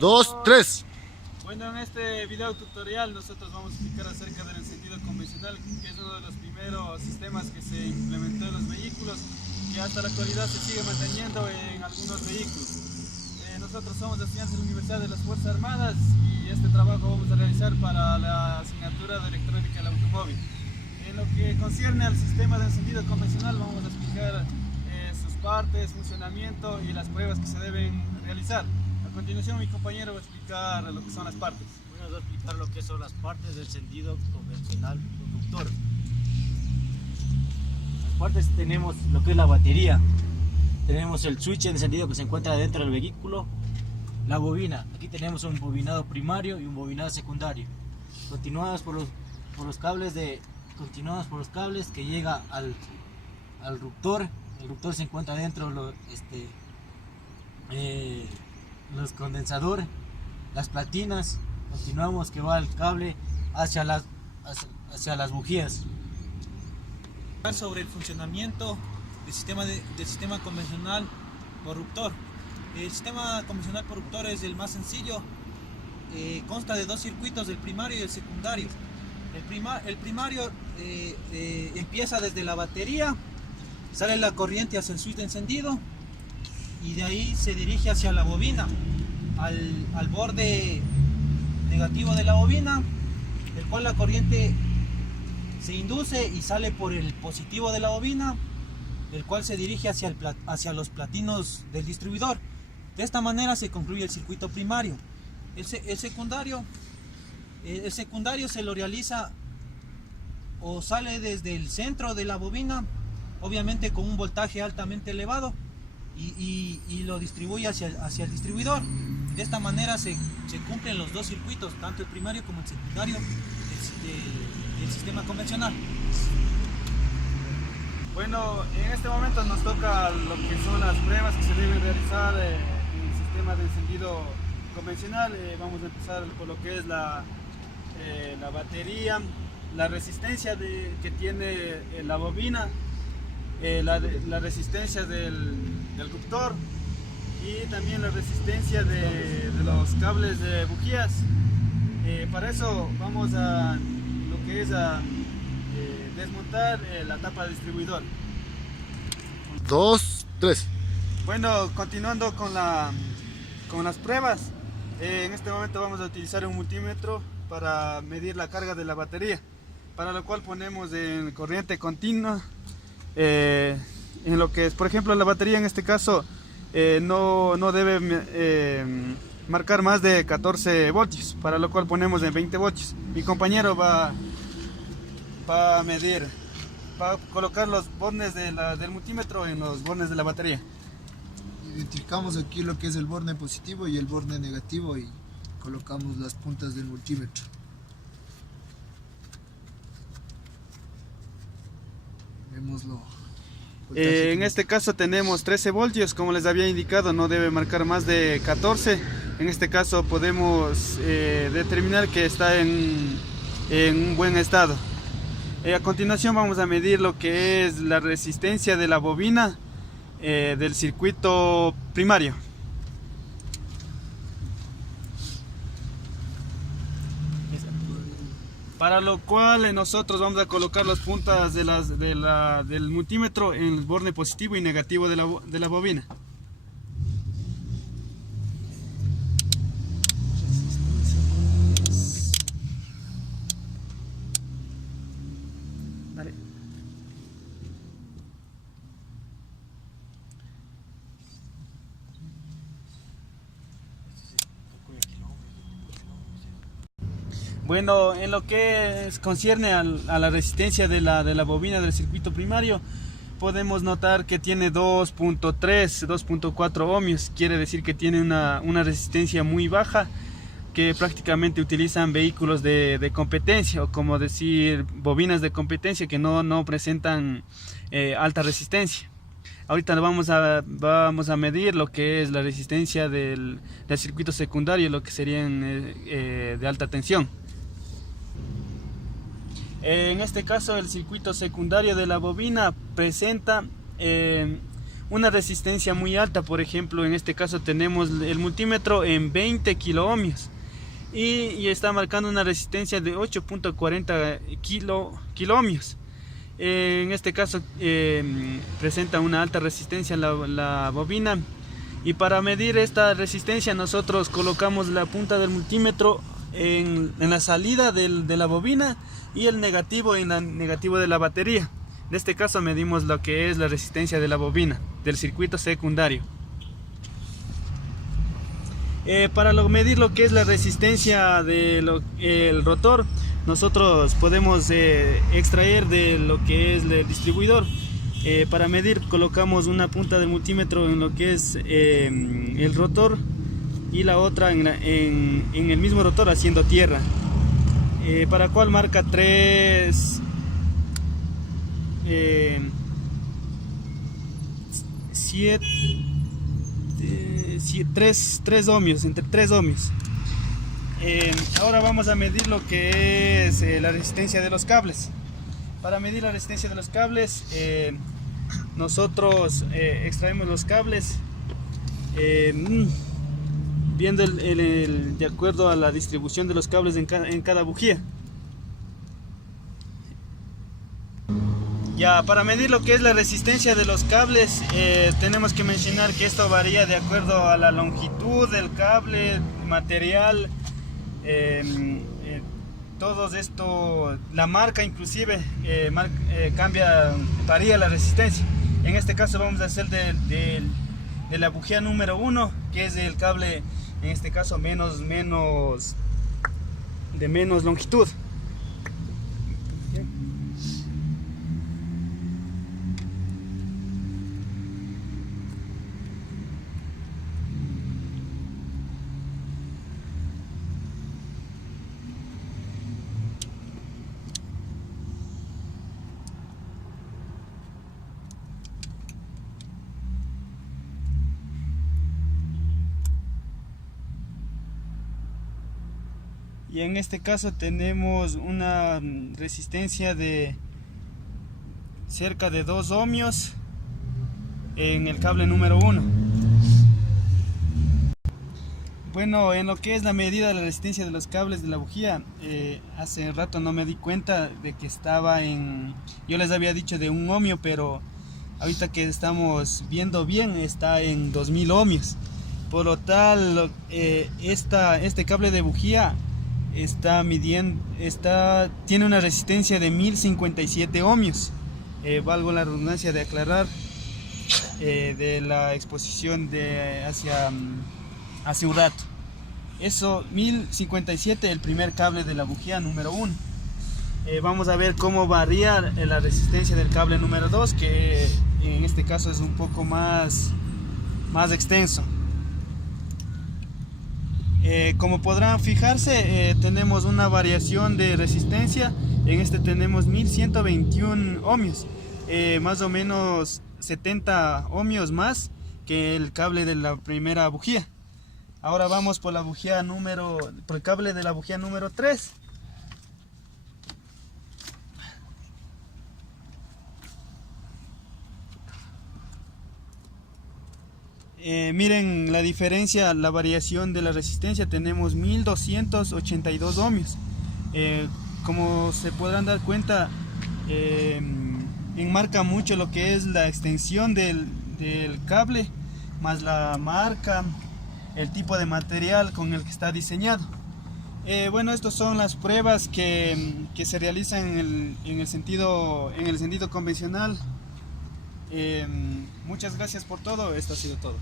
2, 3. Bueno, en este video tutorial nosotros vamos a explicar acerca del encendido convencional, que es uno de los primeros sistemas que se implementó en los vehículos, que hasta la actualidad se sigue manteniendo en algunos vehículos. Nosotros somos estudiantes de la Universidad de las Fuerzas Armadas y este trabajo vamos a realizar para la asignatura de electrónica del automóvil. En lo que concierne al sistema de encendido convencional vamos a explicar sus partes, funcionamiento y las pruebas que se deben realizar. A continuación mi compañero va a explicar lo que son las partes. Bueno, voy a explicar lo que son las partes del encendido convencional conductor. Las partes tenemos lo que es la batería, tenemos el switch de encendido que se encuentra dentro del vehículo, la bobina, aquí tenemos un bobinado primario y un bobinado secundario, continuados por los cables que llega al ruptor. El ruptor se encuentra dentro los condensadores, las platinas. Continuamos que va el cable hacia las bujías. Sobre el funcionamiento del sistema convencional por ruptor. El sistema convencional por ruptor es el más sencillo, consta de dos circuitos, el primario y el secundario. El primario empieza desde la batería, sale la corriente hacia el switch de encendido y de ahí se dirige hacia la bobina, al borde negativo de la bobina, el cual la corriente se induce y sale por el positivo de la bobina, el cual se dirige hacia los platinos del distribuidor. De esta manera se concluye el circuito primario. El secundario se lo realiza o sale desde el centro de la bobina, obviamente con un voltaje altamente elevado, y lo distribuye hacia el distribuidor. De esta manera se cumplen los dos circuitos, tanto el primario como el secundario del sistema convencional. Bueno, en este momento nos toca lo que son las pruebas que se deben realizar en el sistema de encendido convencional. Vamos a empezar por lo que es la batería, la resistencia que tiene la bobina, la resistencia del ruptor y también la resistencia de los cables de bujías. Para eso vamos a lo que es desmontar la tapa de distribuidor. 2, 3. Bueno, continuando con las pruebas, en este momento vamos a utilizar un multímetro para medir la carga de la batería, para lo cual ponemos en corriente continua, en lo que es, por ejemplo, la batería en este caso no debe marcar más de 14 voltios, para lo cual ponemos en 20 voltios. Mi compañero va a medir, va a colocar los bornes del multímetro en los bornes de la batería. Identificamos aquí lo que es el borne positivo y el borne negativo y colocamos las puntas del multímetro. Vémoslo. En este caso tenemos 13 voltios, como les había indicado, no debe marcar más de 14. En este caso podemos determinar que está en un buen estado. A continuación vamos a medir lo que es la resistencia de la bobina del circuito primario. Para lo cual nosotros vamos a colocar las puntas del multímetro en el borne positivo y negativo de la bobina. Dale. Bueno, en lo que concierne a la resistencia de la bobina del circuito primario, podemos notar que tiene 2.3, 2.4 ohmios, quiere decir que tiene una resistencia muy baja, que prácticamente utilizan vehículos de competencia, o como decir bobinas de competencia que no presentan alta resistencia. Ahorita vamos a medir lo que es la resistencia del circuito secundario, lo que serían de alta tensión. En este caso el circuito secundario de la bobina presenta una resistencia muy alta. Por ejemplo, en este caso tenemos el multímetro en 20 kiloohmios y está marcando una resistencia de 8.40 kiloohmios. En este caso presenta una alta resistencia la bobina, y para medir esta resistencia nosotros colocamos la punta del multímetro en la salida de la bobina y el negativo en el negativo de la batería. En este caso medimos lo que es la resistencia de la bobina del circuito secundario. Para medir lo que es la resistencia del rotor, nosotros podemos extraer de lo que es el distribuidor. Para medir colocamos una punta del multímetro en lo que es el rotor y la otra en el mismo rotor haciendo tierra, para cual marca 3 ohmios, entre 3 ohmios. Ahora vamos a medir lo que es la resistencia de los cables. Para medir la resistencia de los cables, nosotros extraemos los cables viendo de acuerdo a la distribución de los cables en cada bujía. Ya, para medir lo que es la resistencia de los cables, tenemos que mencionar que esto varía de acuerdo a la longitud del cable, material, todo esto, la marca inclusive cambia, varía la resistencia. En este caso vamos a hacer de la bujía número 1, que es el cable, en este caso de menos longitud. Y en este caso tenemos una resistencia de cerca de 2 ohmios en el cable número 1. Bueno, en lo que es la medida de la resistencia de los cables de la bujía, hace rato no me di cuenta de que estaba yo les había dicho de 1 ohmio, pero ahorita que estamos viendo bien está en 2000 ohmios. Por lo tal, este cable de bujía tiene una resistencia de 1057 ohmios. Valgo la redundancia de aclarar de la exposición de hace un rato. Eso, 1057, el primer cable de la bujía número 1. Vamos a ver cómo varía la resistencia del cable número 2, que en este caso es un poco más extenso. Como podrán fijarse, tenemos una variación de resistencia. En este tenemos 1121 ohmios, más o menos 70 ohmios más que el cable de la primera bujía. Ahora vamos por el cable de la bujía número 3. Miren la diferencia, la variación de la resistencia. Tenemos 1282 ohmios. Como se podrán dar cuenta, enmarca mucho lo que es la extensión del cable, más la marca, el tipo de material con el que está diseñado. Bueno, estas son las pruebas que se realizan en el sentido convencional. Muchas gracias por todo. Esto ha sido todo.